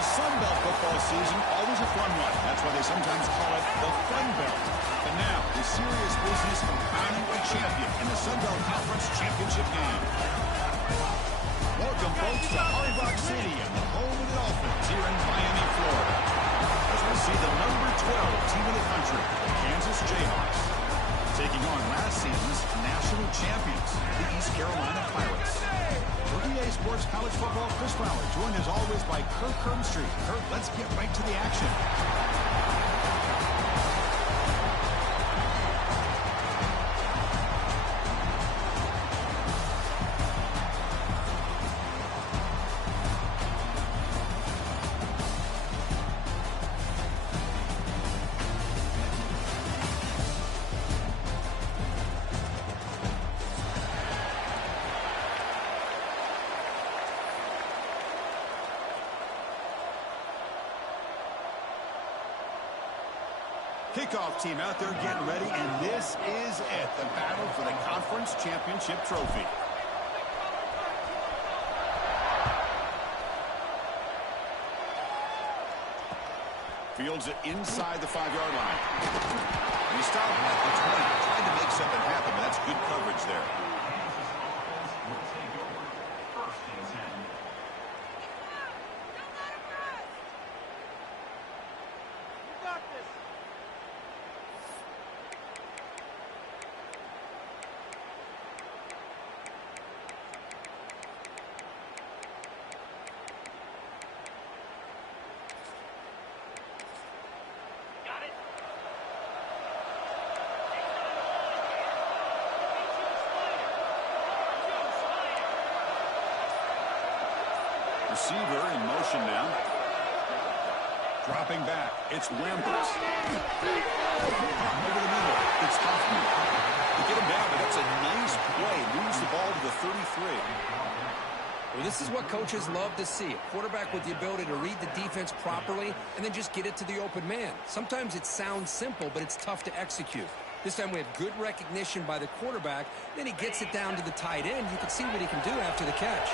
The Sunbelt football season, always a fun one. That's why they sometimes call it the Fun Belt. But now, the serious business of crowning a champion in the Sunbelt Conference Championship game. Welcome, folks, to Hard Rock Stadium, the home of the Dolphins here in Miami, Florida. As we see the number 12 team in the country, the Kansas Jayhawks, taking on last season's national champions, the East Carolina Pirates. For EA Sports College Football, Chris Fowler, joined as always by Kirk Hermstreet. Kirk, let's get right to the action. Kickoff team out there getting ready, and this is it, the battle for the conference championship trophy. Fields it inside the 5-yard line. We stop at the 20, trying to make something happen, but that's good coverage there. Receiver in motion now. Dropping back. It's Lambert. Over the middle. It's Hoffman. They get him down, but that's a nice play. Moves the ball to the 33. Well, this is what coaches love to see. A quarterback with the ability to read the defense properly and then just get it to the open man. Sometimes it sounds simple, but it's tough to execute. This time we have good recognition by the quarterback. Then he gets it down to the tight end. You can see what he can do after the catch.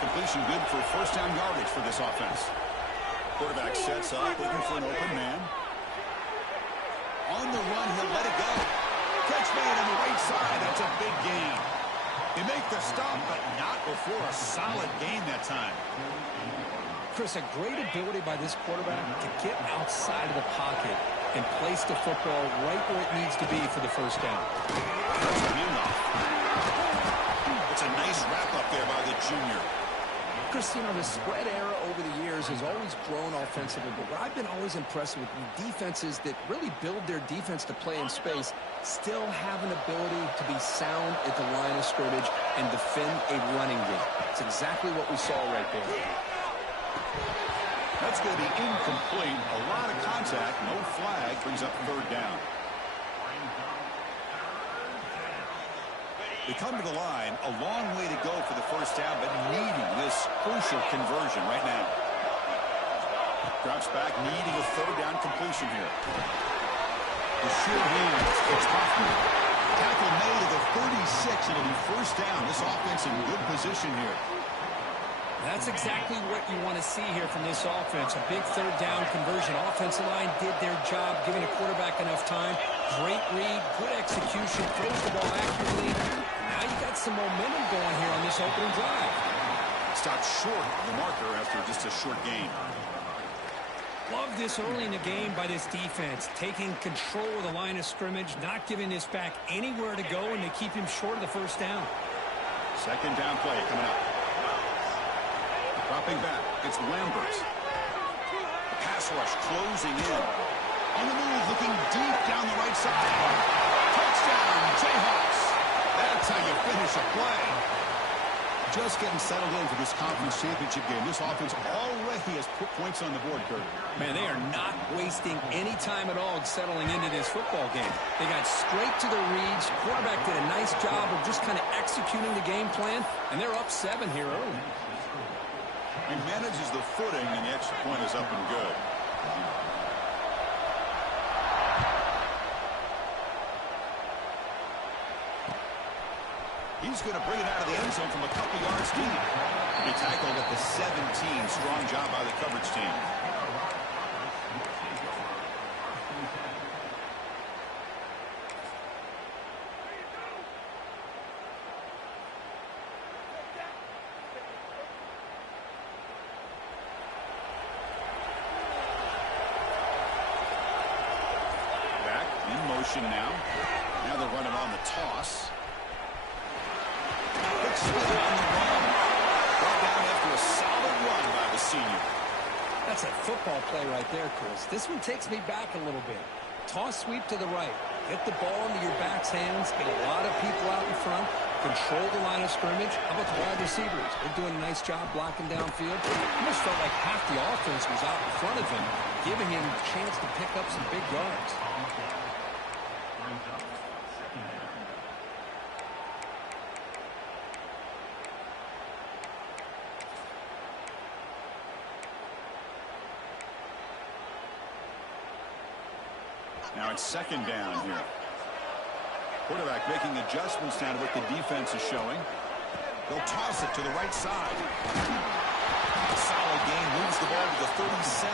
Completion good for first down yardage for this offense. Quarterback sets up, looking for an open man. On the run, he'll let it go. Catch made on the right side. That's a big gain. They make the stop, but not before a solid gain that time. Chris, a great ability by this quarterback to get outside of the pocket and place the football right where it needs to be for the first down. That's a handoff. It's a nice wrap-up there by the junior. Chris, you know, the spread era over the years has always grown offensively, but what I've been always impressed with defenses that really build their defense to play in space still have an ability to be sound at the line of scrimmage and defend a running game. It's exactly what we saw right there. That's going to be incomplete. A lot of contact, no flag, brings up third down. They come to the line, a long way to go for the first down, but needing this crucial conversion right now. Drops back, needing a third down completion here. The sure hands, it's Hoffman. Tackle made at the 36, it'll be first down. This offense in good position here. That's exactly what you want to see here from this offense. A big third down conversion. Offensive line did their job, giving the quarterback enough time. Great read, good execution, throws the ball accurately. Now you got some momentum going here on this opening drive. Stopped short of the marker after just a short gain. Love this early in the game by this defense. Taking control of the line of scrimmage, not giving this back anywhere to go, and they keep him short of the first down. Second down play coming up. Dropping back, it's Lambert. The pass rush closing in. On the move, looking deep down the right side. Touchdown, Jayhawks. That's how you finish a play. Just getting settled in for this conference championship game. This offense already has put points on the board, Kurt. Man, they are not wasting any time at all settling into this football game. They got straight to the reads. Quarterback did a nice job of just kind of executing the game plan, and they're up 7 here early. He manages the footing, and the extra point is up and good. He's going to bring it out of the end zone from a couple yards deep. He tackled at the 17. Strong job by the coverage team. Back in motion now. Now they're running on the toss. Quick swing on the run. Brought down after a solid run by the senior. That's a football play right there, Chris. This one takes me back a little bit. Toss sweep to the right. Get the ball into your back's hands. Get a lot of people out in front. Control the line of scrimmage. How about the wide receivers? They're doing a nice job blocking downfield. Almost felt like half the offense was out in front of him, giving him a chance to pick up some big yards. Now it's second down here. Quarterback making adjustments down to what the defense is showing. They'll toss it to the right side. A solid gain, moves the ball to the 37.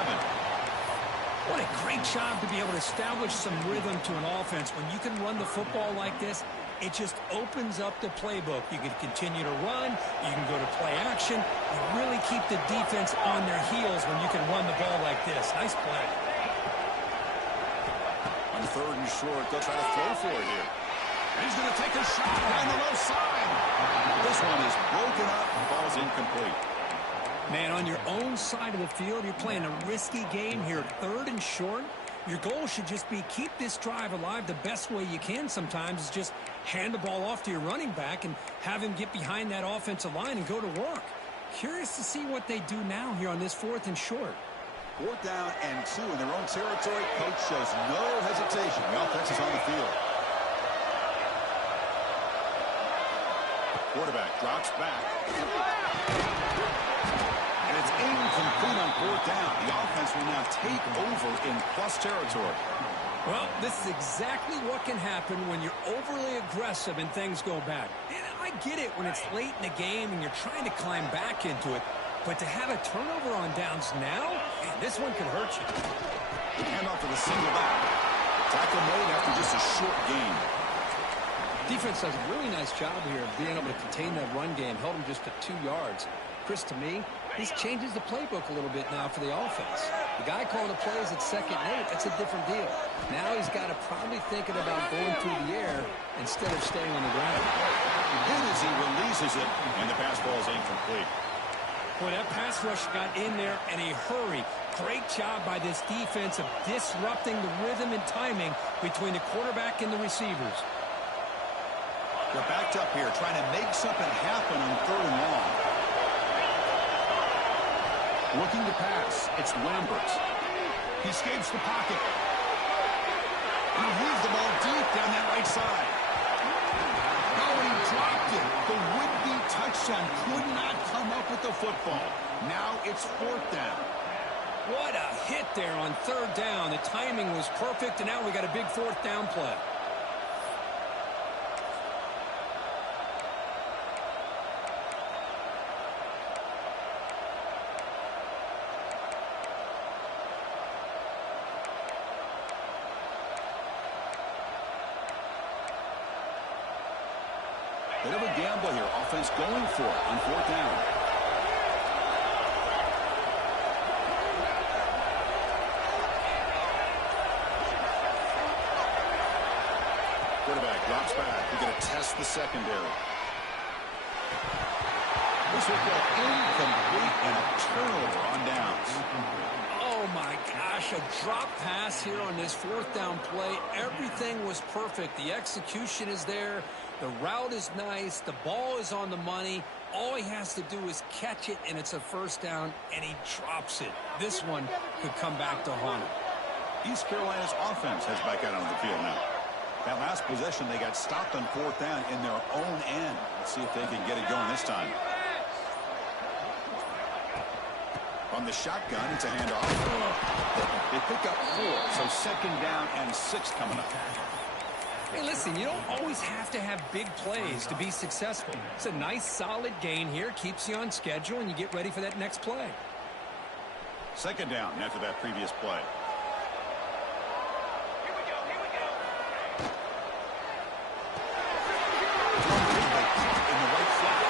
What a great job to be able to establish some rhythm to an offense. When you can run the football like this, it just opens up the playbook. You can continue to run. You can go to play action. You really keep the defense on their heels when you can run the ball like this. Nice play. On third and short, they'll try to throw for it here. And he's going to take a shot down the left side. This one is broken up and falls incomplete. Man, on your own side of the field, you're playing a risky game here. Third and short. Your goal should just be keep this drive alive the best way you can sometimes is just hand the ball off to your running back and have him get behind that offensive line and go to work. Curious to see what they do now here on this fourth and short. 4th down and 2 in their own territory. Coach shows no hesitation. The offense is on the field. Quarterback drops back. And it's incomplete on 4th down. The offense will now take over in plus territory. Well, this is exactly what can happen when you're overly aggressive and things go bad. And I get it when it's late in the game and you're trying to climb back into it. But to have a turnover on downs now, man, this one could hurt you. Hand off to the single back. Tackle made after just a short gain. Defense does a really nice job here of being able to contain that run game. Held him just to 2 yards. Chris, to me, this changes the playbook a little bit now for the offense. The guy calling the plays at 2nd and 8, that's a different deal. Now he's got to probably thinking about going through the air instead of staying on the ground. Good as he releases it, and the pass ball is incomplete. Boy, that pass rush got in there in a hurry. Great job by this defense of disrupting the rhythm and timing between the quarterback and the receivers. They're backed up here, trying to make something happen on 3rd and long. Looking to pass, it's Lambert. He escapes the pocket. He leaves the ball deep down that right side. Oh, he dropped it. The would-be touchdown could not come up with the football. Now it's 4th down. What a hit there on 3rd down. The timing was perfect, and now we got a big 4th down play. Bit of a gamble here. Offense going for it on 4th down. Quarterback drops back. We're going to test the secondary. This will go incomplete and a turnover on downs. Oh, my gosh, a drop pass here on this 4th down play. Everything was perfect. The execution is there. The route is nice. The ball is on the money. All he has to do is catch it, and it's a 1st down, and he drops it. This one could come back to haunt him. East Carolina's offense has back out on the field now. That last possession, they got stopped on 4th down in their own end. Let's see if they can get it going this time. On the shotgun, it's a handoff. They pick up 4, so 2nd down and 6 coming up. Hey, listen, you don't always have to have big plays to be successful. It's a nice, solid gain here. Keeps you on schedule, and you get ready for that next play. Second down after that previous play. In the right flat.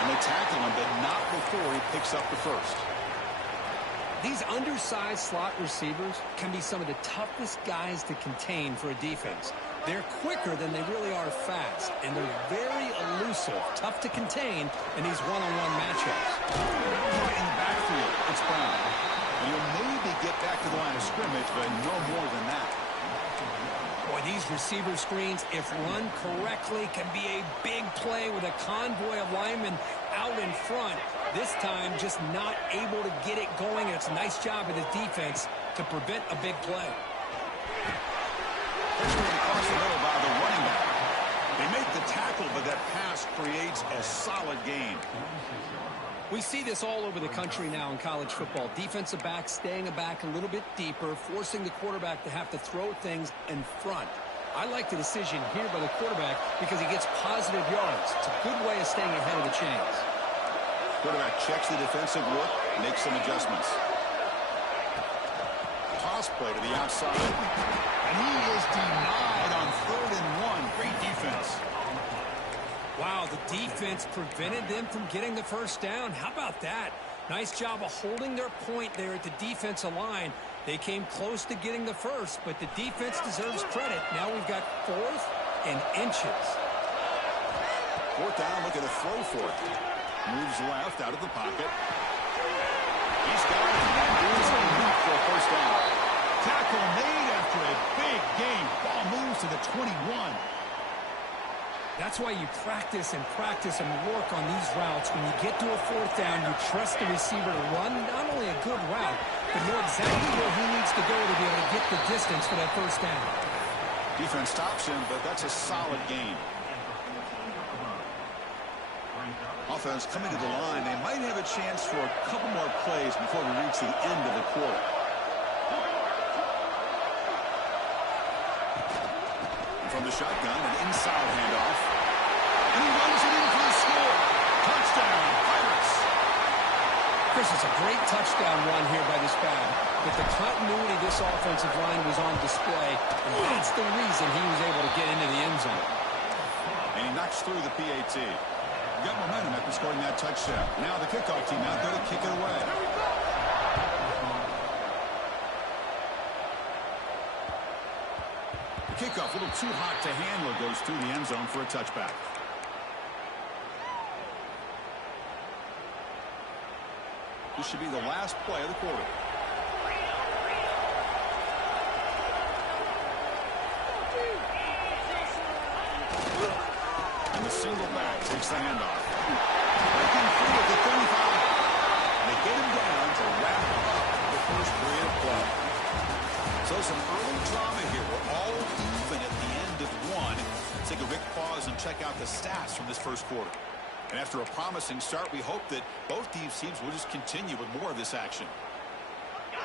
And they tackle him, but not before he picks up the first. These undersized slot receivers can be some of the toughest guys to contain for a defense. They're quicker than they really are fast, and they're very elusive, tough to contain in these one-on-one matchups. In the backfield, it's Brown. And he'll maybe get back to the line of scrimmage, but no more than that. Boy, these receiver screens, if run correctly, can be a big play with a convoy of linemen out in front. This time, just not able to get it going. It's a nice job of the defense to prevent a big play. Across the middle by the running back. They make the tackle, but that pass creates a solid gain. We see this all over the country now in college football. Defensive backs staying back a little bit deeper, forcing the quarterback to have to throw things in front. I like the decision here by the quarterback because he gets positive yards. It's a good way of staying ahead of the chains. Quarterback checks the defensive look, makes some adjustments. Toss play to the outside. And he is denied on 3rd and 1. Great defense. Wow, the defense prevented them from getting the first down. How about that? Nice job of holding their point there at the defensive line. They came close to getting the first, but the defense deserves credit. Now we've got 4th and inches. 4th down, look at a throw for it. Moves left out of the pocket. He's got it. And here's a leap for a first down. Tackle made after a big gain. Ball moves to the 21. That's why you practice and work on these routes. When you get to a 4th down, you trust the receiver to run not only a good route, but know exactly where he needs to go to be able to get the distance for that first down. Defense stops him, but that's a solid gain. Offense coming to the line. They might have a chance for a couple more plays before we reach the end of the quarter. From the shotgun, an inside handoff. And he runs it in for the score. Touchdown, Pirates. Chris, it's a great touchdown run here by this back. But the continuity of this offensive line was on display, and that's the reason he was able to get into the end zone. And he knocks through the PAT. Got momentum after scoring that touchdown. Now the kickoff team out there to kick it away. The kickoff, a little too hot to handle, goes through the end zone for a touchback. This should be the last play of the quarter. And the single back takes the handoff. Breaking free at the 35. They get him down to wrap up the first period of play. So some early drama here. We're all even at the end of 1. Let's take a quick pause and check out the stats from this first quarter. And after a promising start, we hope that both these teams will just continue with more of this action.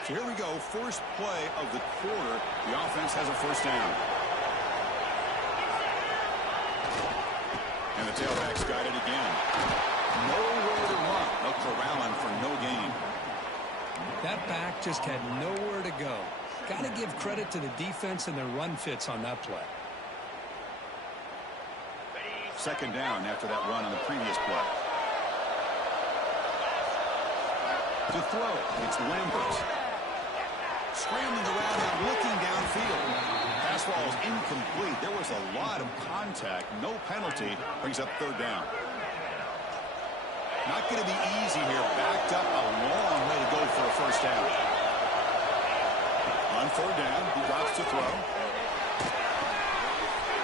So here we go. First play of the quarter. The offense has a first down. And the tailback's got it again. Nowhere to run. They'll corral him for no gain. That back just had nowhere to go. Got to give credit to the defense and their run fits on that play. Second down after that run on the previous play. To throw, it's Lambert. Scrambling around now, looking downfield. Pass ball is incomplete. There was a lot of contact. No penalty. Brings up 3rd down. Not going to be easy here. Backed up a long way to go for a first down. On 3rd down, he drops to throw.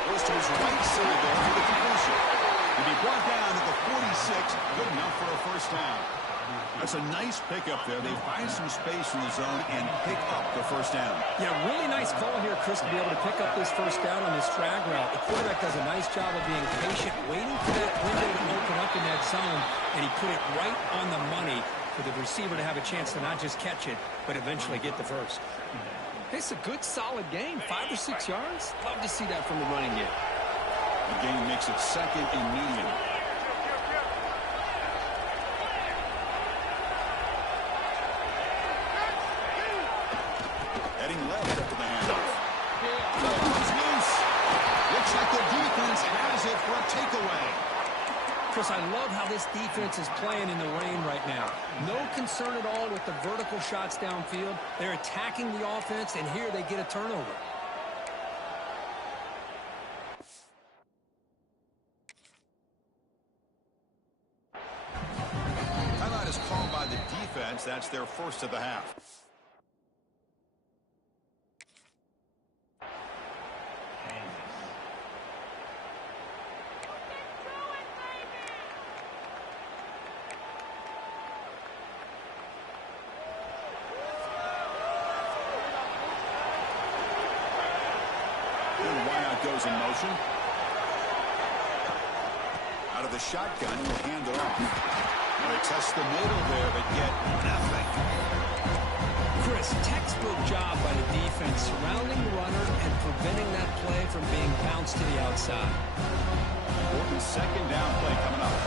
Goes to his right side there for the completion. And he brought down at the 46. Good enough for a first down. That's a nice pickup there. They find some space in the zone and pick up the first down. Yeah, really nice call here, Chris, to be able to pick up this first down on this drag route. The quarterback does a nice job of being patient, waiting for that window to open up in that zone, and he put it right on the money for the receiver to have a chance to not just catch it, but eventually get the first. It's a good, solid gain. 5 or 6 yards. Love to see that from the running game. The gain makes it second and medium. Heading left after the handoff. Ball comes loose. Looks like the defense has it for a takeaway. Chris, I love how this defense is playing in the rain right now. No concern at all with the vertical shots downfield. They're attacking the offense, and here they get a turnover. Timeout is called by the defense. That's their first of the half. Goes in motion. Out of the shotgun, he'll hand it off. They test the middle there, but get nothing. Chris, textbook job by the defense surrounding the runner and preventing that play from being bounced to the outside. Important second down play coming up.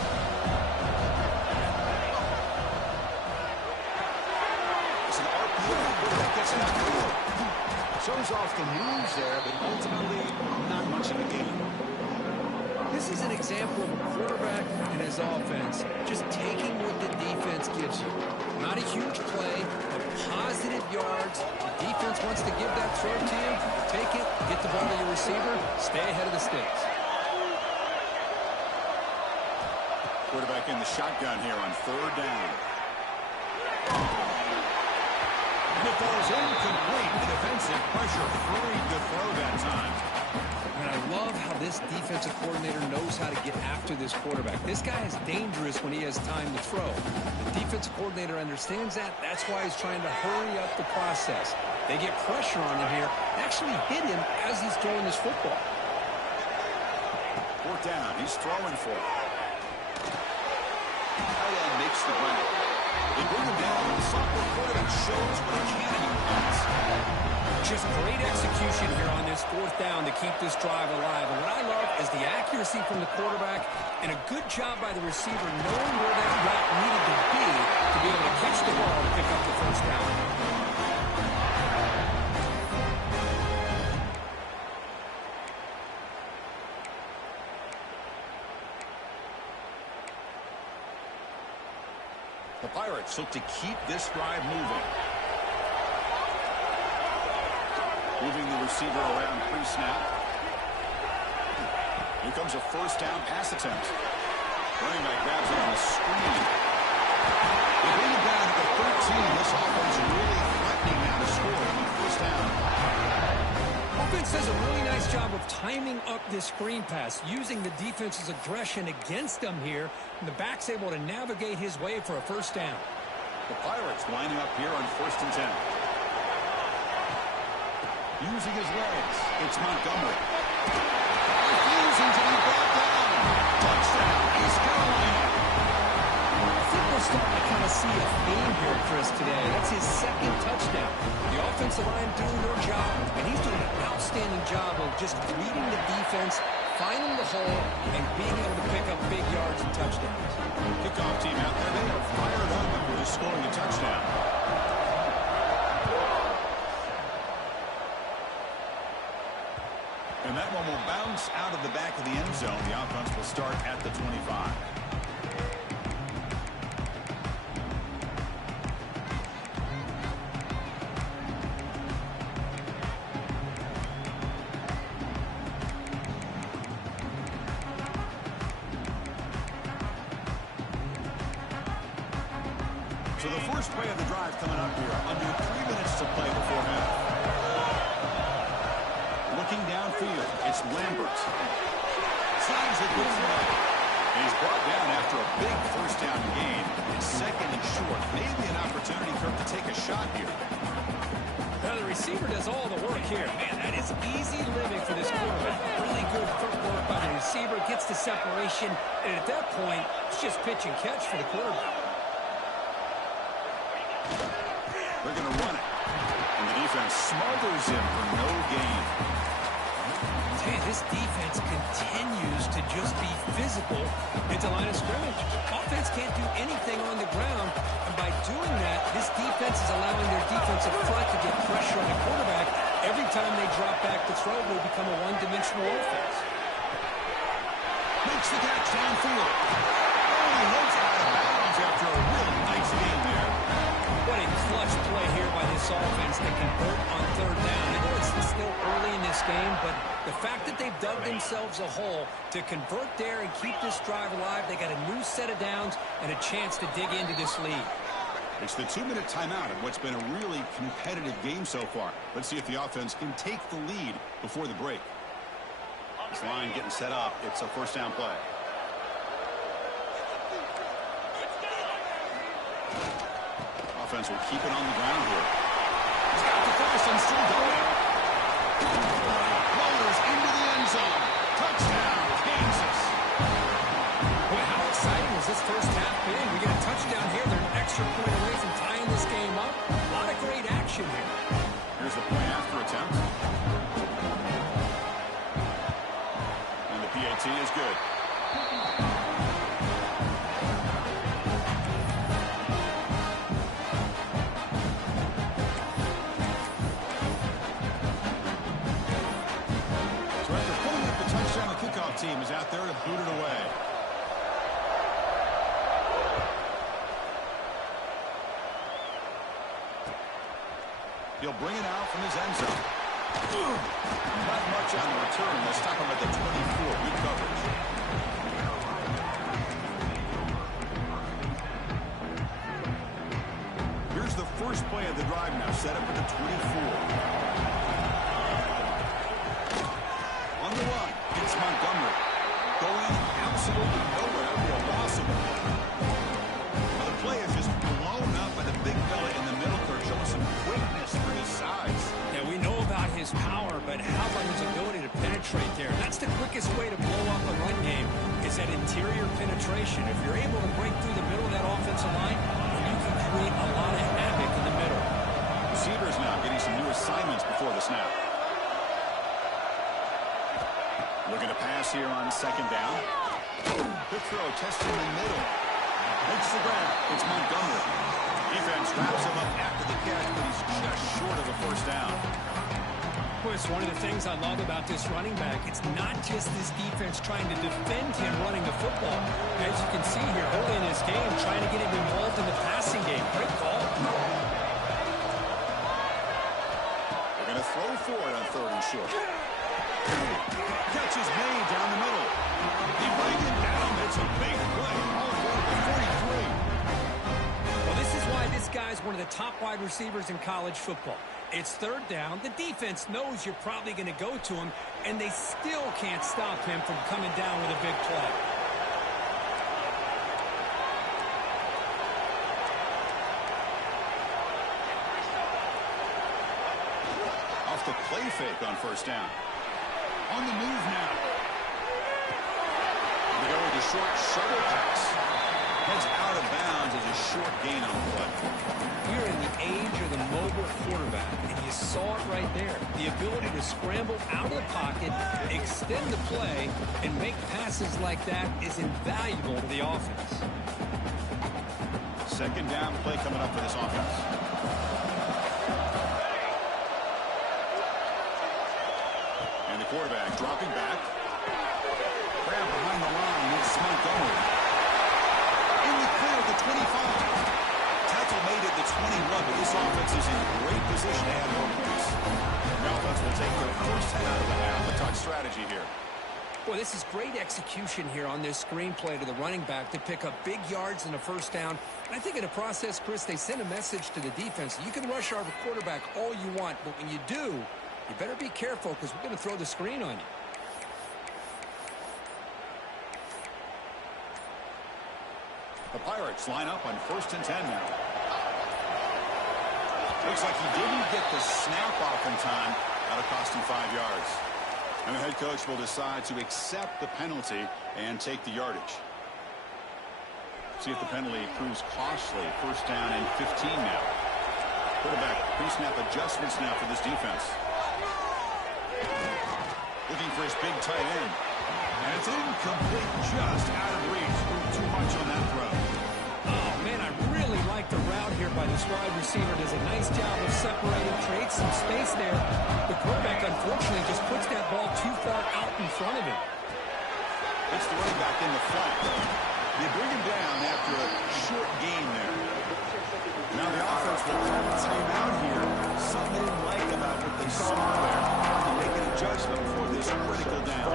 It's an RPO. That gets it out the door. Shows off the moves there, but ultimately not much of a game. This is an example of a quarterback and his offense just taking what the defense gives you. Not a huge play, but positive yards. The defense wants to give that throw to you. Take it, get the ball to your receiver, stay ahead of the sticks. Quarterback in the shotgun here on third down. And it falls incomplete. The defensive pressure free to throw that time. And I love how this defensive coordinator knows how to get after this quarterback. This guy is dangerous when he has time to throw. The defensive coordinator understands that. That's why he's trying to hurry up the process. They get pressure on him here. They actually hit him as he's throwing this football. Fourth down. He's throwing for it. Tight end makes the grab. They bring him down, and the sophomore quarterback shows what a cannon he has. Just great execution here on this fourth down to keep this drive alive. And what I love is the accuracy from the quarterback and a good job by the receiver knowing where that route needed to be able to catch the ball and pick up the first down. The Pirates look to keep this drive moving. Moving the receiver around pre-snap. Here comes a first down pass attempt. Running back grabs it on the screen. They bring it down to the 13. This offense really threatening now to score on first down. Offense does a really nice job of timing up this screen pass, using the defense's aggression against them here, and the back's able to navigate his way for a first down. The Pirates lining up here on 1st and 10. Using his legs, it's Montgomery. Refusing to be brought down. Touchdown, East Carolina. I think we're starting to kind of see a theme here, Chris, today. That's his second touchdown. The offensive line doing their job, and he's doing an outstanding job of just reading the defense, finding the hole, and being able to pick up big yards and touchdowns. Kickoff team out there, they are fired up after just scoring a touchdown. And that one will bounce out of the back of the end zone. The offense will start at the 25. So the first play of the drive coming up here. Under 3 minutes to play before half. Looking downfield, it's Lambert. Signs a good throw. And he's brought down after a big first down gain. It's second and short. Maybe an opportunity for him to take a shot here. Now the receiver does all the work here. Man, that is easy living for this quarterback. Really good footwork by the receiver. Gets the separation. And at that point, it's just pitch and catch for the quarterback. They're going to run it. And the defense smothers him for no gain. Hey, this defense continues to just be physical at the line of scrimmage. Offense can't do anything on the ground, and by doing that, this defense is allowing their defensive front to get pressure on the quarterback. Every time they drop back to throw, they become a one-dimensional offense. Makes the catch downfield. Only holds it out of bounds after a really nice game there. What a clutch play here by this offense to convert on third down. I know it's still early in this game, but the fact that they've dug themselves a hole to convert there and keep this drive alive, they got a new set of downs and a chance to dig into this lead. It's the 2-minute timeout in what's been a really competitive game so far. Let's see if the offense can take the lead before the break. This line getting set up. It's a first down play. Offense will keep it on the ground here. He's got the first and still going. Rollers into the end zone. Touchdown, Kansas. Boy, how exciting has this first half been? We get a touchdown here. They're an extra point away from tying this game up. A lot of great action here. Here's the point after attempt. And the PAT is good. So after pulling up the touchdown, the kickoff team is out there to boot it away. He'll bring it out from his end zone. Not much on the return. They'll stop him at the 24. Good coverage. Here's the first play of the drive now. Set up at the 24. On the run, it's Montgomery. Going absolutely nowhere for a loss of it. Well, the play is just blown up by the big fella in the middle there, showing some quickness for his size. Yeah, we know about his power, but how about his ability to penetrate there? That's the quickest way to blow up a run game, is that interior penetration. If you're able to break through the middle of that offensive line, you can create a lot of havoc in the middle. Receivers now getting some new assignments before the snap. Looking to pass here on second down. Good throw, testing the middle. Makes the grab. It's Montgomery. Defense wraps him up after the catch, but he's just short of a first down. Well, it's one of the things I love about this running back. It's not just this defense trying to defend him running the football. As you can see here, early in this game, trying to get him involved in the passing game. Great call. They're going to throw for it on third and short. Catch is made down the middle. He brings it down. It's a big play. All the way to the 43. Well, this is why this guy's one of the top wide receivers in college football. It's third down. The defense knows you're probably going to go to him, and they still can't stop him from coming down with a big play. Off the play fake on first down. On the move now. They go with a short shuttle pass. Heads out of bounds as a short gain on the play. We're in the age of the mobile quarterback, and you saw it right there. The ability to scramble out of the pocket, extend the play, and make passes like that is invaluable to the offense. Second down play coming up for this offense. And the quarterback dropping back. Grab behind the line. It's Montgomery. In the clear at the 25. Tackle made it the 21, but this offense is in great position to add more points. The offense will take their first head out of the half. A touch strategy here. Boy, this is great execution here on this screenplay to the running back to pick up big yards in the first down. And I think in the process, Chris, they sent a message to the defense. You can rush our quarterback all you want, but when you do, you better be careful because we're going to throw the screen on you. The Pirates line up on 1st and 10 now. Looks like he didn't get the snap off in time. That'll cost him 5 yards. And the head coach will decide to accept the penalty and take the yardage. See if the penalty proves costly. First down and 15 now. Quarterback pre-snap adjustments now for this defense. Looking for his big tight end. And it's incomplete, just out of reach. Too much on that throw. Oh, man, I really like the route here by this wide receiver. Does a nice job of separating, creates some space there. The quarterback, unfortunately, just puts that ball too far out in front of him. It's the running back in the flat. They bring him down after a short gain there. Now the offense will call a timeout here. Something they didn't like about what they saw there to make an adjustment for this critical down.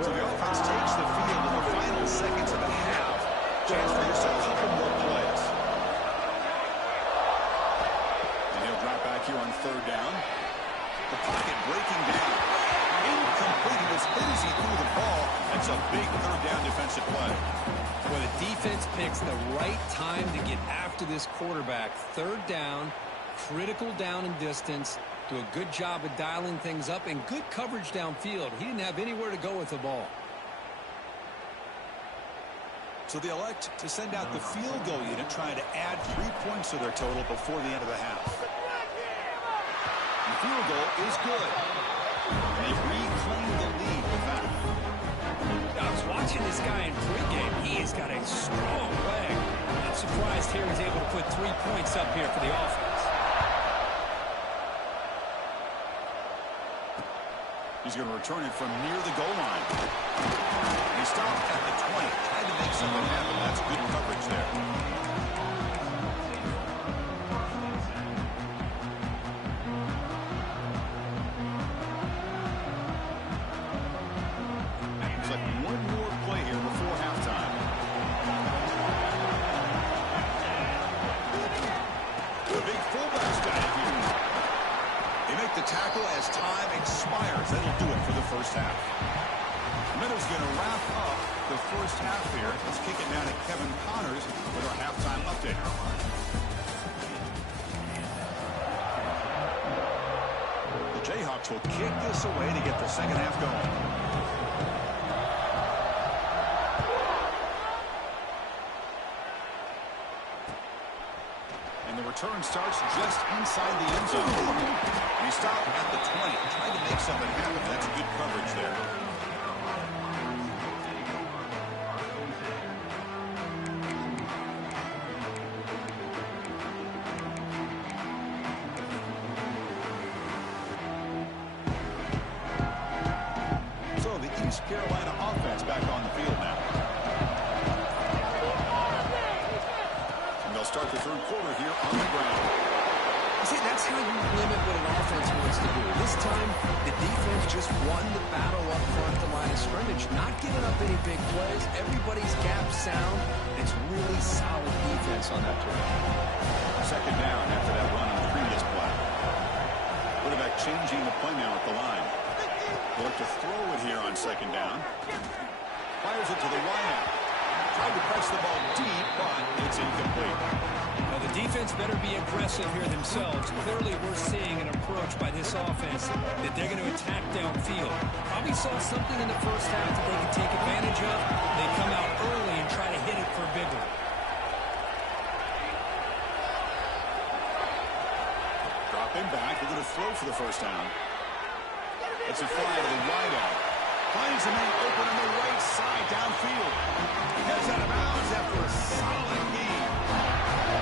So the offense takes the field in the final seconds of the half. Chance for just a couple more plays. And he'll drop back here on third down. The pocket breaking down. Incomplete. He was hit as he threw the ball. That's a big third down defensive play. Well, the defense picks the right time to get after this quarterback. Third down, critical down and distance. Do a good job of dialing things up and good coverage downfield. He didn't have anywhere to go with the ball. So they elect to send out the field goal unit, trying to add 3 points to their total before the end of the half. The field goal is good. They reclaim the lead with that. I was watching this guy in pregame. He has got a strong leg. I'm surprised here he's able to put 3 points up here for the offense. He's going to return it from near the goal line. He stopped at the 20, trying to make something happen. That's good coverage there. Looks like one more play here before halftime. The big fullback's got it here. They make the tackle as time expires. That'll do it for the first half. Meadows going to wrap up the first half here. Let's kick it down to Kevin Connors with our halftime update. The Jayhawks will kick this away to get the second half going. And the return starts just inside the end zone. He stopped at the 20, trying to make something happen. That's good coverage there. So the East Carolina offense back on the field now. And they'll start the third quarter here on the ground. See, that's how you limit what an offense wants to do. This time, the defense just won the battle up front at the line of scrimmage, not giving up any big plays. Everybody's gap sound. It's really solid defense on that play. Second down after that run on the previous play. Quarterback changing the play now at the line. Look to throw it here on second down. Fires it to the wideout. Tried to press the ball deep, but it's incomplete. Well, the defense better be aggressive here themselves. Clearly, we're seeing an approach by this offense that they're going to attack downfield. Probably saw something in the first half that they could take advantage of. They come out early and try to hit it for a big one. Drop him back. We're going to throw for the first down. It's a fly to the wideout. Finds a man open on the right side downfield. He gets out of bounds after a solid game.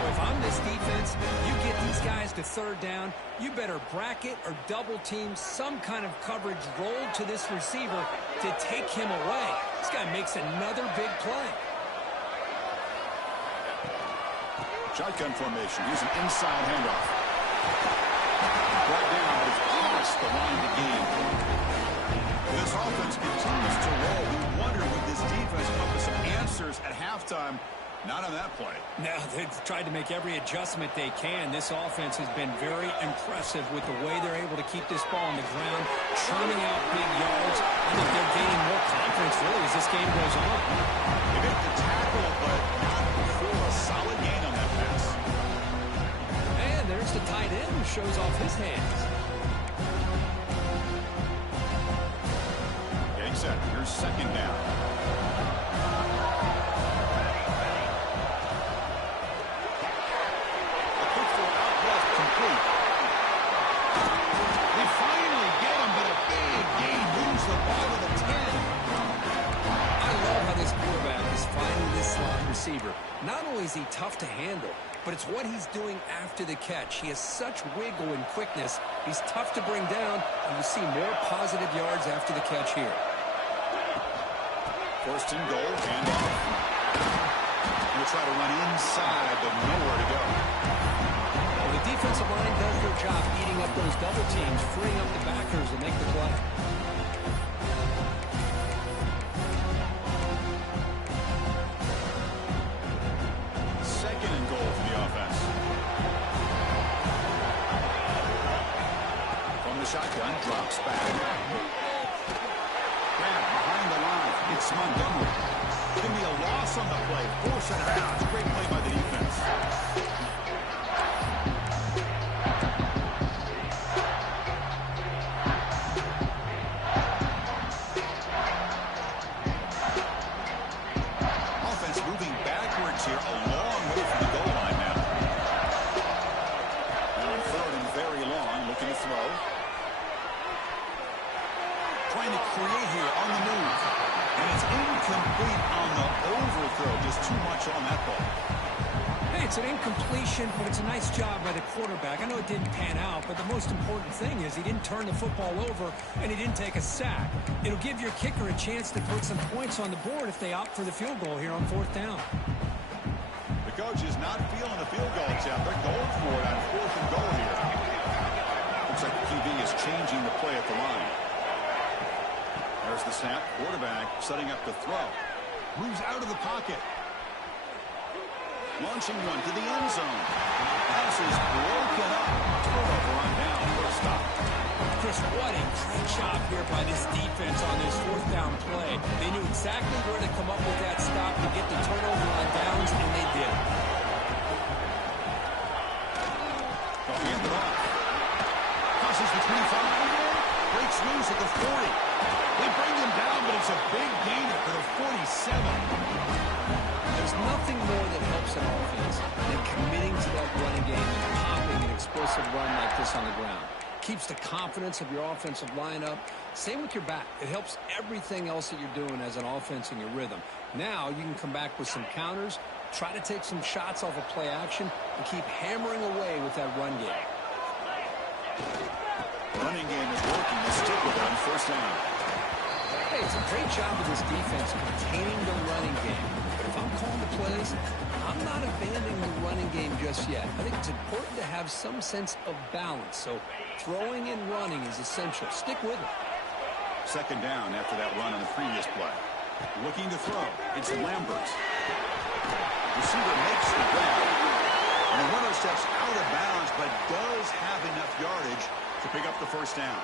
If I'm this defense, you get these guys to third down, you better bracket or double team some kind of coverage rolled to this receiver to take him away. This guy makes another big play. Shotgun formation. Here's an inside handoff. Brought down, but it's past the line to gain. This offense continues to roll. We wonder would this defense come up with some answers at halftime. Not on that play. Now, they've tried to make every adjustment they can. This offense has been very impressive with the way they're able to keep this ball on the ground, churning out big yards. I think they're gaining more confidence, really, as this game goes on. They make the tackle, but not before a solid gain on that pass. And there's the tight end who shows off his hands. Getting set. Here's second down. receiver. Not only is he tough to handle, but it's what he's doing after the catch. He has such wiggle and quickness. He's tough to bring down, and you see more positive yards after the catch here. First and goal, hand off. He'll try to run inside, but nowhere to go. Well, the defensive line does their job eating up those double teams, freeing up the backers to make the play. Second and goal for the offense. From the shotgun, drops back. Grab behind the line. It's Montgomery. Can be a loss on the play. Force it out. Great play by the defense. Offense moving backwards here. A long way from the goal line now. Now on third and very long. Looking to throw. Trying to create here on the move. And it's incomplete on the overthrow. Just too much on that ball. Hey, it's an incompletion, but it's a nice job by the quarterback. I know it didn't pan out, but the most important thing is he didn't turn the football over, and he didn't take a sack. It'll give your kicker a chance to put some points on the board if they opt for the field goal here on fourth down. The coach is not feeling the field goal attempt. They're going for it on fourth and goal here. Looks like the QB is changing the play at the line. There's the snap. Quarterback setting up the throw. Moves out of the pocket. Launching one to the end zone. Pass is broken up. Turnover on down for a stop. Chris, what a great job here by this defense on this fourth down play. They knew exactly where to come up with that stop to get the turnover on downs, and they did. They'll hand it off. Crosses the 25. Breaks loose at the 40. They bring him down, but it's a big gainer for the 47. There's nothing more that helps an offense than committing to that running game and popping an explosive run like this on the ground. Keeps the confidence of your offensive lineup. Same with your back. It helps everything else that you're doing as an offense in your rhythm. Now you can come back with some counters, try to take some shots off of play action, and keep hammering away with that run game. Running game is working. They stick with it on first down. Hey, it's a great job of this defense containing the running game. But if I'm calling the plays, I'm not abandoning the running game just yet. I think it's important to have some sense of balance. So throwing and running is essential. Stick with it. Second down after that run on the previous play. Looking to throw. It's Lambert. Receiver makes the grab. And the runner steps out of bounds, but does have enough yardage to pick up the first down.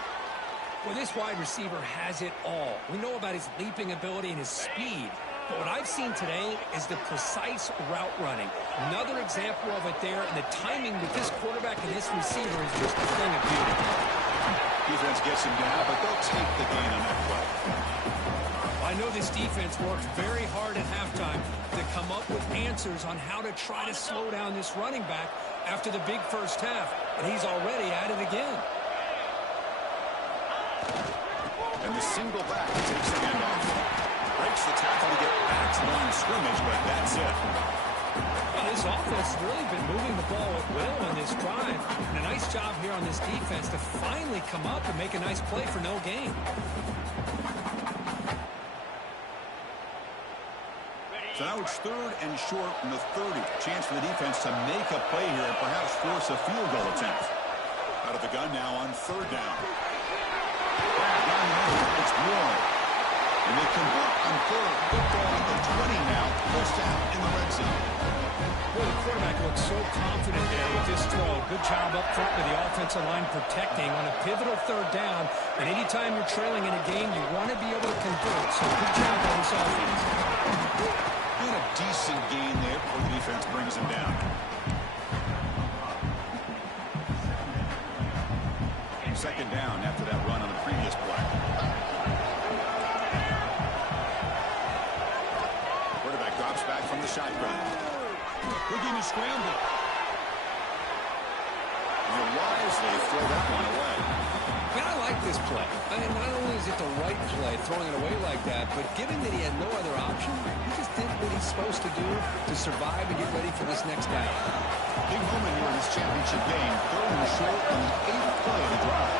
Well, this wide receiver has it all. We know about his leaping ability and his speed. But what I've seen today is the precise route running. Another example of it there, and the timing with this quarterback and this receiver is just a thing of beauty. Defense gets him down, but they'll take the gain on that play. I know this defense worked very hard at halftime to come up with answers on how to try to slow down this running back after the big first half, and he's already at it again. And the single back takes the handoff. Breaks the tackle to get back to the line of scrimmage, but that's it. Well, this offense has really been moving the ball at will on this drive. And a nice job here on this defense to finally come up and make a nice play for no gain. So now it's third and short from the 30. Chance for the defense to make a play here and perhaps force a field goal attempt. Out of the gun now on third down. It's Warren. And they convert on third. Football at the 20 now. First down in the red zone. Boy, the quarterback looks so confident there with this throw. Good job up front with the offensive line protecting on a pivotal third down. And anytime you're trailing in a game, you want to be able to convert. So good job on this offense. And a decent gain there before the defense brings him down. Second down after that run on the previous play. Quarterback drops back from the shotgun. Looking to scramble. And wisely throw that one away. Man, I like this play. I mean, not only is it the right play, throwing it away like that, but given that he had no other option, he just did what he's supposed to do to survive and get ready for this next down. Big moment here in this championship game. Third and short on the 8th play of the drive.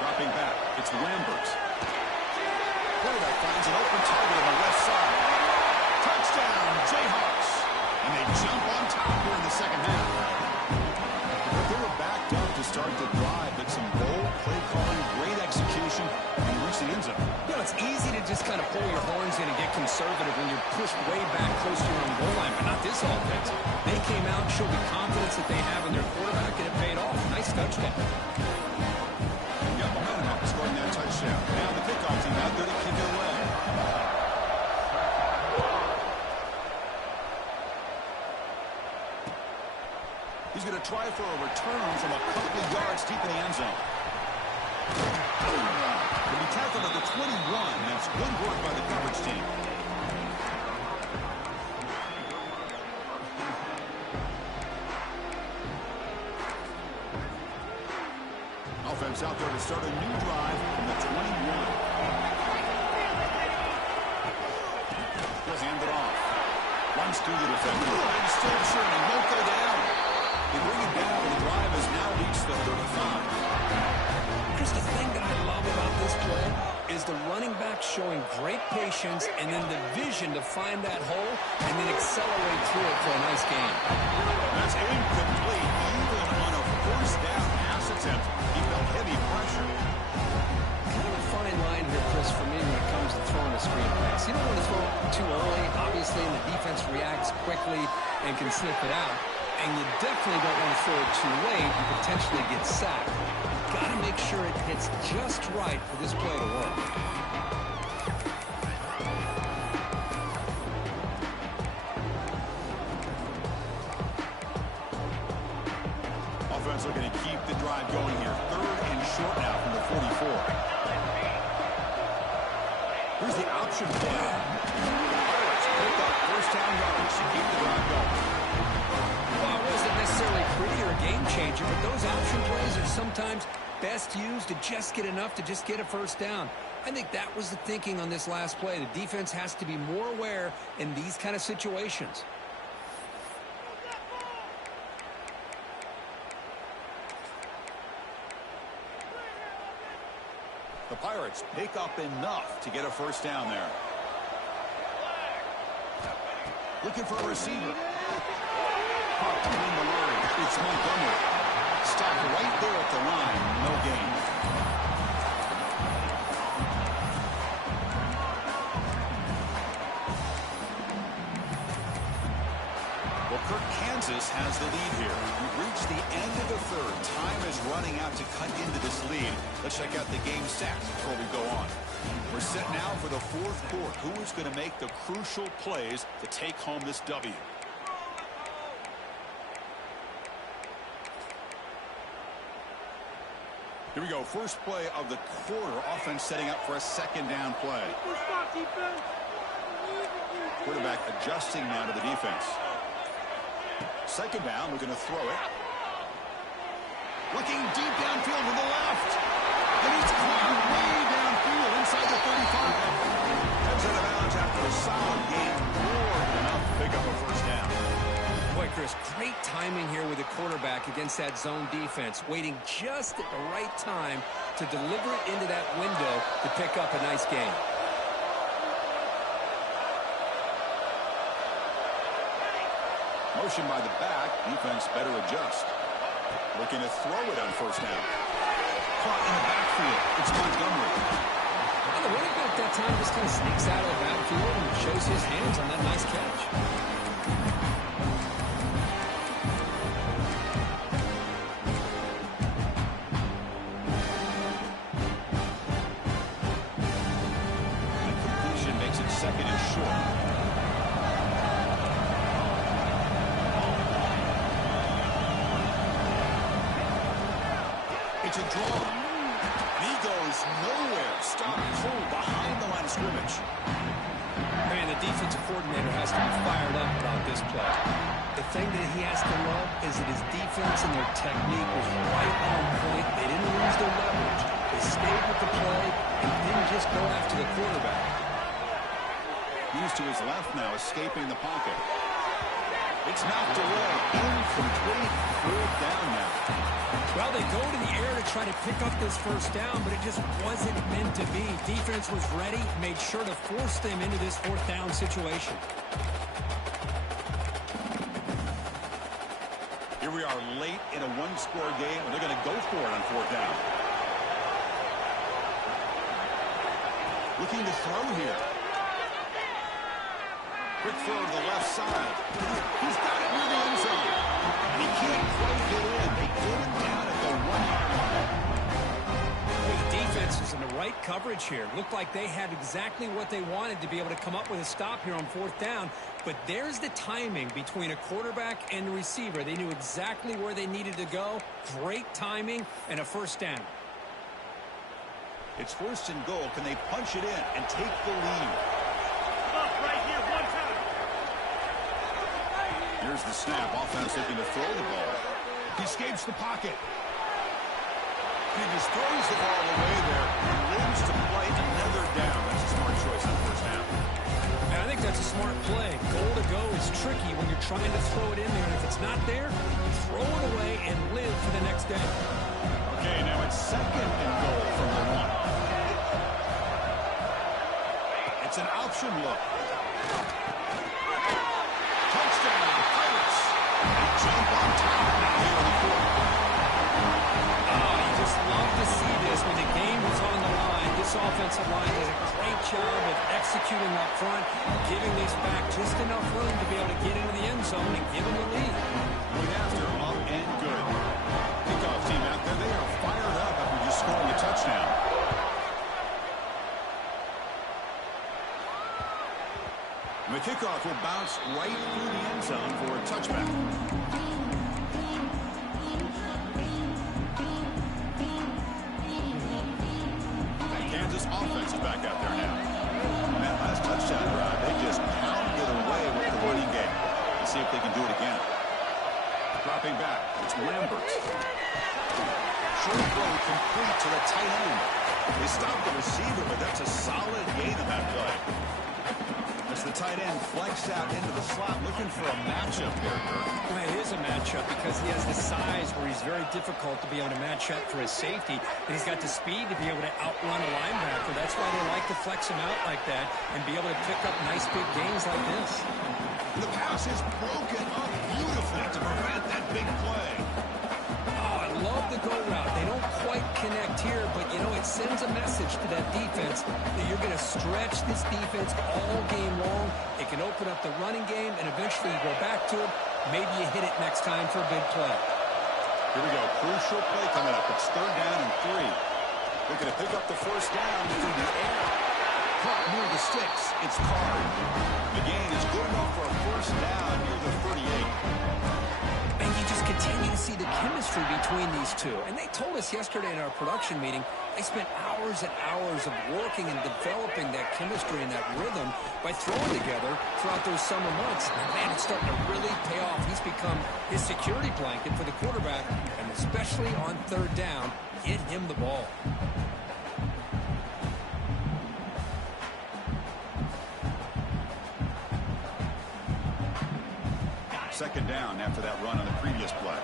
Dropping back, it's Lambert. Quarterback finds an open target on the left side. Touchdown, Jayhawks. And they jump on top here in the second half. But they were backed up to start the drive, but some bold play calling, great execution, and reach the end zone. You know, it's easy to just kind of pull your horns in and get conservative when you're pushed way back close to your own goal line, but not this offense. They came out and showed the confidence that they have in their quarterback, and it paid off. Nice touchdown. Got momentum after scoring that touchdown. Now the kickoff team out there to kick it away. He's going to try for a return from a couple of yards deep in the end zone. He'll be tackled at the 21. That's good work by the coverage team. Offense out there to start a new drive from the 21. He'll hand it off. Runs through the defender. And still sure, and won't go down. They bring it down, and the drive has now reached the 35. Chris, the thing that I love about this play is the running back showing great patience and then the vision to find that hole and then accelerate through it for a nice gain. That's incomplete. Even on a first down pass attempt, he felt heavy pressure. Kind of a fine line here, Chris, for me when it comes to throwing a screen pass. You don't want to throw it too early, obviously, and the defense reacts quickly and can sniff it out. And you definitely don't want to throw it too late and potentially get sacked. You've got to make sure it hits just right for this play to work. Offense looking to keep the drive going here. Third and short now from the 44. Here's the option play. Pirates pick up first down yards to keep the drive going. Well, it wasn't necessarily pretty or a game changer, but those option plays are sometimes best used to just get enough to just get a first down. I think that was the thinking on this last play. The defense has to be more aware in these kind of situations. The Pirates pick up enough to get a first down there. Looking for a receiver. Caught between the lines. It's Montgomery. Stopped right there at the line. No gain. Well, Kirk, Kansas has the lead here. We've reached the end of the third. Time is running out to cut into this lead. Let's check out the game stats before we go on. We're set now for the fourth quarter. Who is going to make the crucial plays to take home this W? Here we go. First play of the quarter. Offense setting up for a second down play. Quarterback adjusting now to the defense. Second down, looking to throw it. Looking deep downfield to the left. And he's caught way downfield inside the 35. Heads out of bounds after a solid game. More than enough to pick up a first down. Boy, Chris, great timing here with the quarterback against that zone defense, waiting just at the right time to deliver it into that window to pick up a nice gain. Motion by the back. Defense better adjust. Looking to throw it on first down. Caught in the backfield. It's Montgomery. Well, the running back that time just kind of sneaks out of the backfield and shows his hands on that nice catch. And completion makes it second and short. It's a draw. And he goes nowhere. Stop cold behind the line of scrimmage. Man, the defensive coordinator has to be fired up about this play. The thing that he has to love is that his defense and their technique was right on point. They didn't lose their leverage. They stayed with the play and didn't just go after the quarterback. He's to his left now, escaping the pocket. It's knocked away. Incomplete. Fourth down now. Well, they go to the air to try to pick up this first down, but it just wasn't meant to be. Defense was ready, made sure to force them into this fourth down situation. Here we are late in a one-score game, and they're going to go for it on fourth down. Looking to throw here. Quick throw to the left side. He's got it near the end zone. And he can't quite get in. They get him down at the 1-yard line. The defense is in the right coverage here. Looked like they had exactly what they wanted to be able to come up with a stop here on fourth down. But there's the timing between a quarterback and the receiver. They knew exactly where they needed to go. Great timing and a first down. It's first and goal. Can they punch it in and take the lead? Right here, one time. Here's the snap. Offense looking to throw the ball. He escapes the pocket. He just throws the ball away there and lives to play another down. That's a smart choice on first down. And I think that's a smart play. Goal to go is tricky when you're trying to throw it in there. And if it's not there, throw it away and live for the next down. Okay, now it's second and goal from the 1. It's an option look. Touchdown, Pirates. They jump on top now here in the fourth. Oh, you just love to see this when the game is on the line. This offensive line does a great job of executing up front, giving this back just enough room to be able to get into the end zone and give them the lead. Point after, up and good. Kickoff team out there, they are fired up after just scoring a touchdown. The kickoff will bounce right through the end zone for a touchback. The Kansas offense is back out there now. On that last touchdown drive, they just pounded away with the running game. Let's see if they can do it again. Dropping back, it's Lambert. Short throw complete to the tight end. They stopped the receiver, but that's a solid gain on that play. As the tight end flexed out into the slot, looking for a matchup there, Kirk. Well, it is a matchup because he has the size where he's very difficult to be able to match up for his safety. And he's got the speed to be able to outrun a linebacker. That's why they like to flex him out like that and be able to pick up nice big gains like this. The pass is broken up beautifully to prevent that big play. Oh, I love the go route. They don't quite connect here, but, you know, it sends a message to that defense that you're going to stretch this defense all game long. It can open up the running game, and eventually you go back to it. Maybe you hit it next time for a big play. Here we go. Crucial play coming up. It's third down and 3. Looking to pick up the first down through the air. Caught near the sticks. It's Card. The gain is good enough for a first down near the 38. And you just continue to see the chemistry between these two. And they told us yesterday in our production meeting, they spent hours and hours of working and developing that chemistry and that rhythm by throwing together throughout those summer months. And man, it's starting to really pay off. He's become his security blanket for the quarterback, and especially on third down, get him the ball. Second down after that run on the previous play.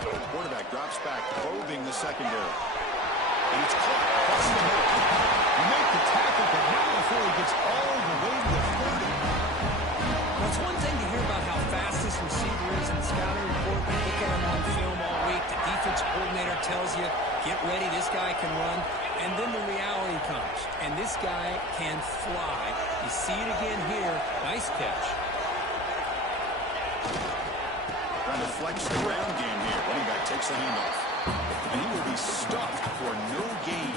The quarterback drops back, probing the secondary. And it's caught across the middle. He made the tackle, but not before he gets all the way to the 30. Well, it's one thing to hear about how fast this receiver is in the scouting report. You look at him on film all week. The defense coordinator tells you, get ready, this guy can run. And then the reality comes, and this guy can fly. You see it again here. Nice catch. Trying to flex the ground game here. Running back takes the handoff. And he will be stuffed for no gain.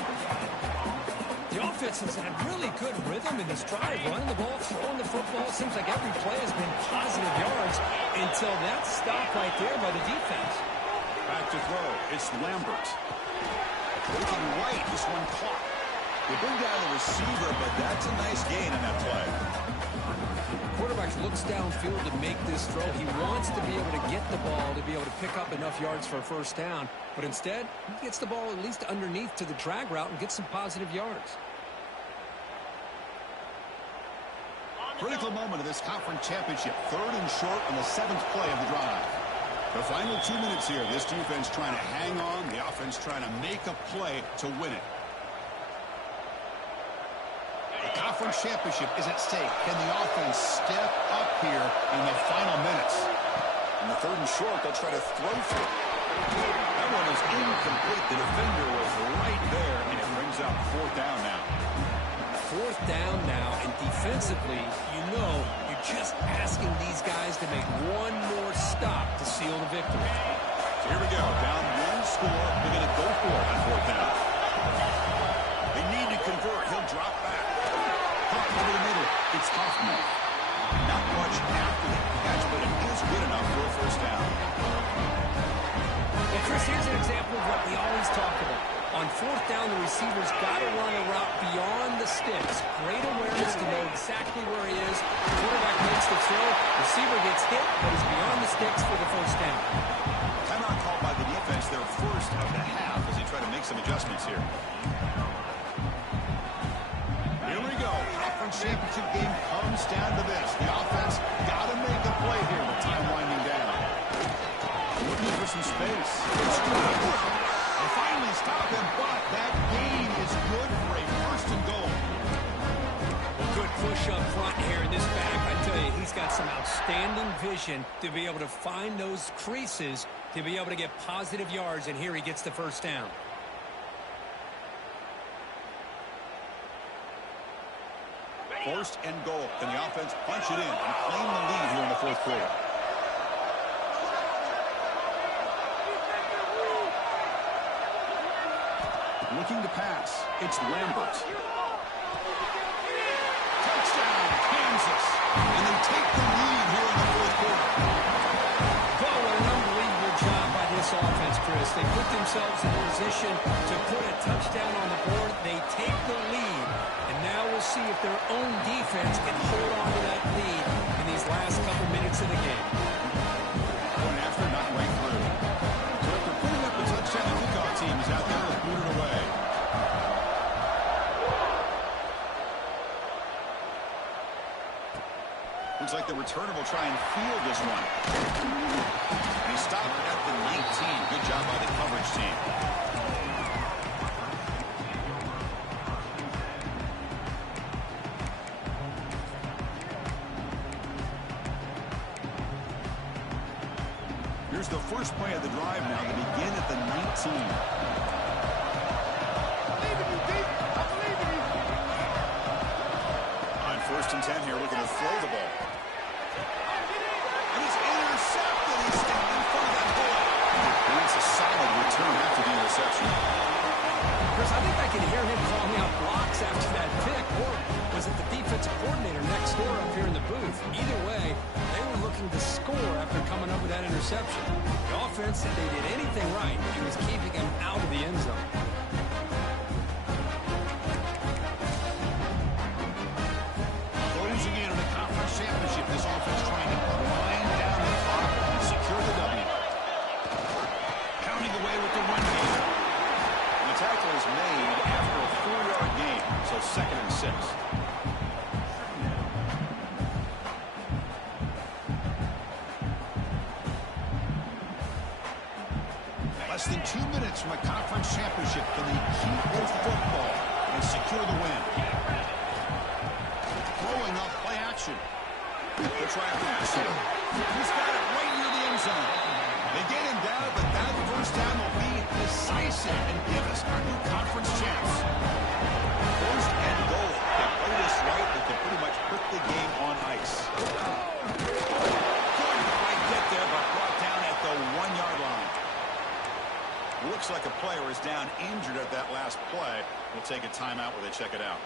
The offense has had really good rhythm in this drive. Running the ball, throwing the football. Seems like every play has been positive yards until that stop right there by the defense. Back to throw. It's Lambert. Looking right. This one caught. They bring down the receiver, but that's a nice gain on that play. Quarterback looks downfield to make this throw. He wants to be able to get the ball to be able to pick up enough yards for a first down. But instead, he gets the ball at least underneath to the drag route and gets some positive yards. Critical moment of this conference championship. 3rd and short on the 7th play of the drive. The final 2 minutes here. This defense trying to hang on. The offense trying to make a play to win it. The conference championship is at stake. Can the offense step up here in the final minutes? In the 3rd and short, they'll try to throw through. That one is incomplete. The defender was right there, and it brings up 4th down now. 4th down now, and defensively, you're just asking these guys to make one more stop to seal the victory. So here we go. Down 1 score. They're going to go for it on 4th down. They need to convert. He'll drop back. Pop over the middle. It's Hoffman. Not much after the catch, but it is good enough for a first down. Well, Chris, here's an example of what we always talk about. On 4th down, the receiver's got to run a route beyond the sticks. Great awareness to know exactly where he is. Quarterback makes the throw. Receiver gets hit, but is beyond the sticks for the first down. Timeout called by the defense, their first of the half, as they try to make some adjustments here. Here we go. Conference championship game comes down to this. The offense got to make a play here with time winding down. Looking for some space. They finally stop him, but that gain is good for a 1st and goal. Well, good push up front here in this back. I tell you, he's got some outstanding vision to be able to find those creases, to be able to get positive yards, and here he gets the first down. First and goal. Can the offense punch it in and claim the lead here in the 4th quarter? Looking to pass. It's Lambert. Touchdown, Kansas. And they take the lead here in the 4th quarter. Oh, what an unbelievable job by this offense, Chris. They put themselves in position to put a touchdown on the board. They take the lead. And now we'll see if their own defense can hold on to that lead in these last couple minutes of the game. Going after, not right through. So after putting up a touchdown, the kickoff team is out there to boot it away. Looks like the returner will try and field this one. He stopped at the 19. Good job by the coverage team. Here's the first play of the drive now to begin at the 19. On 1st and 10 here, looking to throw the ball. And he's intercepted. He's standing in front of that ball. And it's a solid return after the interception. Chris, I think I can hear him calling out blocks after that pick, or was it the defensive coordinator next door up here in the booth? Either way, they were looking to score after coming up with that interception. The offense, if they did anything right, it was keeping him out of the end zone. Closing in on the conference championship, this offense trying to grind down the clock and secure the W. Counting away with the run game. The tackle is made after a 4-yard gain, so 2nd and 6. Less than 2 minutes from a conference championship. Can they keep their football and secure the win? Throwing off play action. They'll try a pass here. He's got it right near the end zone. They get him down, but that first down will be decisive and give us our new conference champs. 1st and goal. They play this right, they can pretty much put the game on ice. Couldn't quite get there, but brought down at the 1-yard line. Looks like a player is down injured at that last play. We'll take a timeout where they check it out.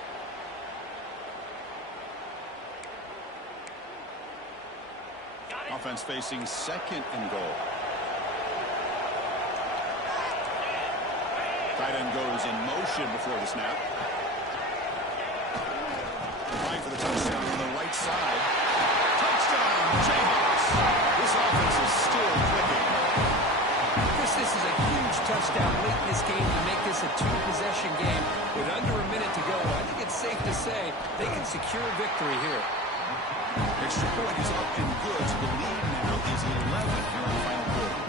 Offense facing 2nd and goal. Tight end goes in motion before the snap. for the touchdown on the right side. Touchdown, Jayhawks. This offense is still clicking. This is a huge touchdown late in this game to make this a two-possession game with under a minute to go. I think it's safe to say they can secure victory here. Extra point is up and good, so the lead now is 11 here on the final quarter.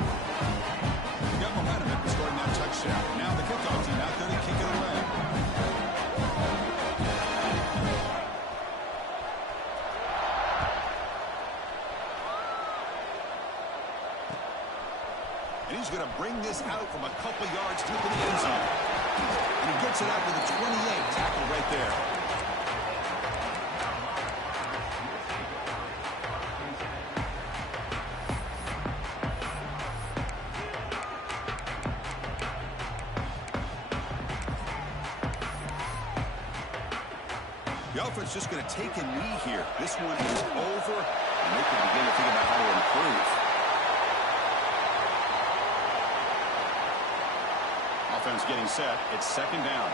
We got momentum after scoring that touchdown. Now the kickoff team out there to kick it away. And he's going to bring this out from a couple yards deep in the end zone. And he gets it out with a 28 tackle right there. The offense just going to take a knee here. This one is over, and they can begin to think about how to improve. Offense getting set. It's second down.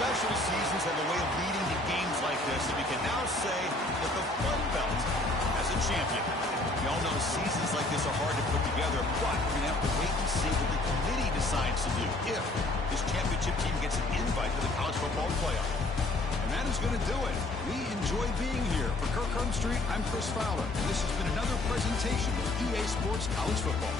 Special seasons have a way of leading to games like this, and we can now say that the Sunbelt as a champion. We all know seasons like this are hard to put together, but we're going to have to wait and see what the committee decides to do if this championship team gets an invite to the college football playoff. And that is going to do it. We enjoy being here. For Kirk Street, I'm Chris Fowler, and this has been another presentation of EA Sports College Football.